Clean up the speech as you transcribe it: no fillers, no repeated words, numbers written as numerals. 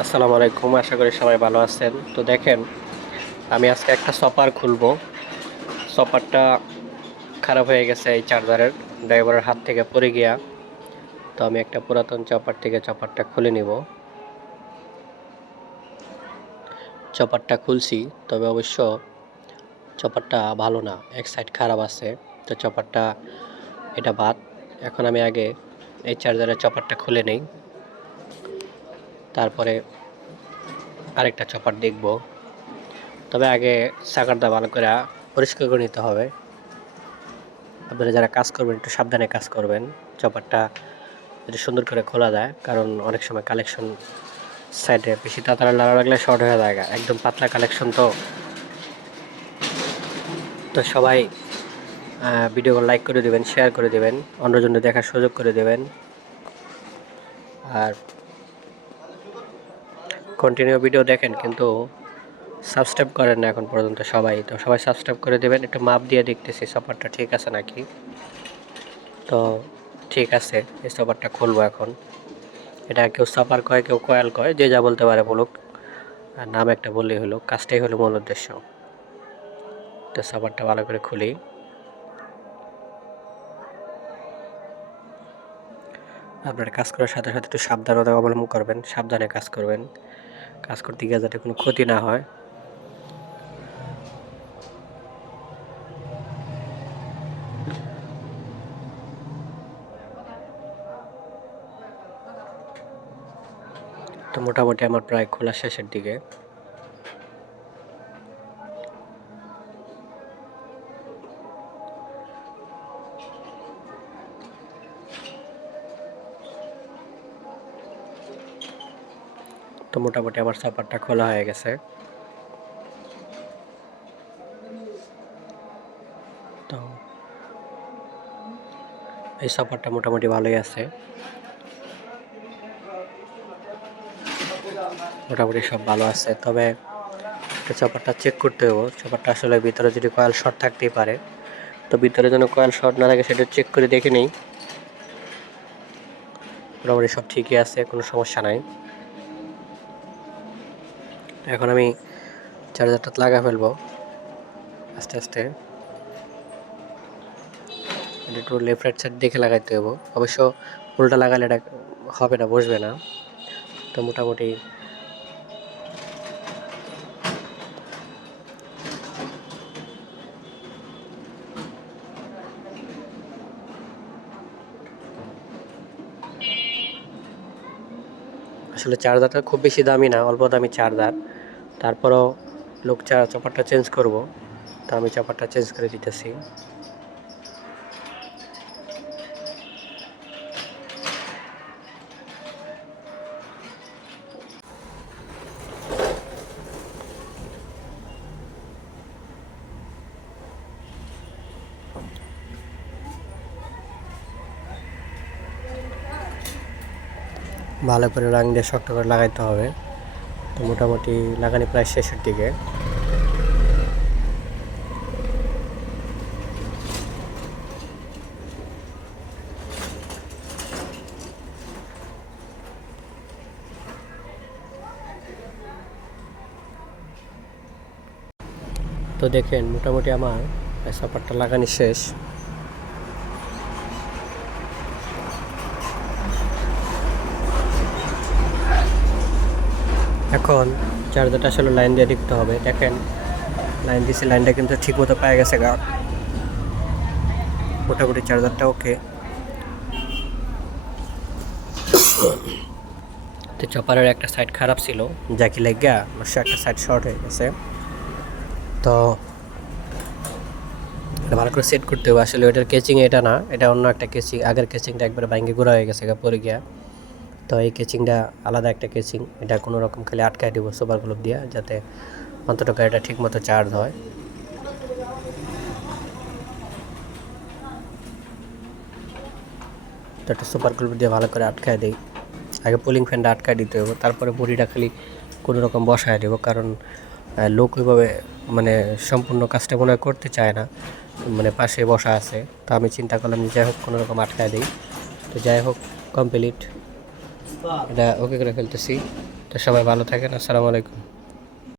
আসসালামু আলাইকুম, আশা করি সবাই ভালো আছেন। তো দেখেন, আমি আজকে একটা চপার খুলবো। চপারটা খারাপ হয়ে গেছে এই চার্জারের ড্রাইভারের হাত থেকে পড়ে গিয়া। তো আমি একটা পুরাতন চপার থেকে চপারটা খুলে নিব। চপারটা খুলছি, তবে অবশ্য চপারটা ভালো না, এক সাইড খারাপ আছে। তো চপারটা এটা বাদ। এখন আমি আগে এই চার্জারের চপারটা খুলে নেই, তারপরে আরেকটা চপার দেখব। তবে আগে চাকারটা ভালো করে পরিষ্কার করে নিতে হবে। আপনারা যারা কাজ করবেন একটু সাবধানে কাজ করবেন। চপারটা যদি সুন্দর করে খোলা যায়, কারণ অনেক সময় কালেকশন সাইডে বেশি তাড়াতাড়ি লাগা লাগলে শর্ট হয়ে যায়। একদম পাতলা কালেকশন তো। তো সবাই ভিডিও লাইক করে দেবেন, শেয়ার করে দেবেন, অন্যজনকে দেখার সুযোগ করে দেবেন। আর কন্টিনিউ ভিডিও দেখেন, কিন্তু সাবস্ক্রাইব করেন না এখন পর্যন্ত সবাই। তো সবাই সাবস্ক্রাইব করে দেবেন। একটু মাপ দিয়ে দেখতেছি চপারটা ঠিক আছে নাকি। তো ঠিক আছে, এই চপারটা খুলবো এখন। এটা কেউ চপার কয়, কেউ কয়েল কয়, যে যা বলতে পারে বলুক, আর নাম একটা বললেই হলো। কাজটাই হলো মূল উদ্দেশ্য। তো চপারটা ভালো করে খুলি। আপনারা কাজ করার সাথে সাথে একটু সাবধানতা অবলম্বন করবেন, সাবধানে কাজ করবেন। কাজ করতে গিয়ে যাতে কোনো ক্ষতি না হয়। তো মোটামুটি আমার প্রায় খোলা শেষের দিকে। তো মোটামুটি আমার চপারটা খোলা হয়ে গেছে। তো এই চপারটা মোটামুটি ভালোই আছে, মোটামুটি সব ভালো আছে। তবে চপারটা চেক করতে হবে। চপারটা আসলে ভিতরে যদি কয়েল শর্ট থাকতেই পারে, তো ভিতরে যেন কয়েল শর্ট না থাকে সেটা চেক করে দেখে নিই। মোটামুটি সব ঠিকই আছে, কোনো সমস্যা নাই। এখন আমি চার্জারটা লাগা ফেলবো আস্তে আস্তে। একটু লেফট রাইট সাইড দেখে লাগাইতে হবে। অবশ্য উল্টা লাগালে এটা হবে না, বসবে না। তো মোটামুটি আসলে চার্জারটা খুব বেশি দামি না, অল্প দামি চার্জার। তারপরও লোক চপারটা চেঞ্জ করব, তো আমি চপারটা চেঞ্জ করে দিতেছি। ভালো করে রাং দিয়ে শক্ত করে লাগাইতে হবে। তো মোটামুটি লাগানি প্রায় শেষের দিকে। তো দেখেন, মোটামুটি আমার চপারটা লাগানি শেষ। এখন চার্জারটা আসলে লাইন দিয়ে দেখতে হবে। দেখেন, লাইন দিয়েছি, লাইনটা কিন্তু ঠিক মতো পায়ে গেছে গা। মোটামুটি চার্জারটা ওকে। তো চপারের একটা সাইড খারাপ ছিল, যা কি লেগা অবশ্য একটা সাইড শর্ট হয়ে গেছে। তো এটা ভালো করে সেট করতে হবে। আসলে ওইটার কেচিং এটা না, এটা অন্য একটা কেচিং। আগের কেচিংটা একবারে ভাঙে গুঁড়া হয়ে গেছে পরে গিয়া। তো এই কেচিংটা আলাদা একটা কেচিং। এটা কোনো রকম খালি আটকায় দেবো সুপার গ্লুব দিয়ে, যাতে অন্তত গাড়িটা ঠিক মতো চার্জ হয়। তো একটা সুপার গ্লুব দিয়ে ভালো করে আটকায় দিই। আগে পুলিং ফ্যানটা আটকায় দিতে হবে, তারপরে বডিটা খালি কোনো রকম বসায় দেবো। কারণ লোক ওইভাবে মানে সম্পূর্ণ কাজটা মনে হয় করতে চায় না, মানে পাশে বসা আছে। তো আমি চিন্তা করলাম যে যাই হোক কোনো রকম আটকায় দিই। তো যাই হোক, কমপ্লিট, এটা ওকে করে ফেলতেছি। তো সবাই ভালো থাকেন, আসসালামু আলাইকুম।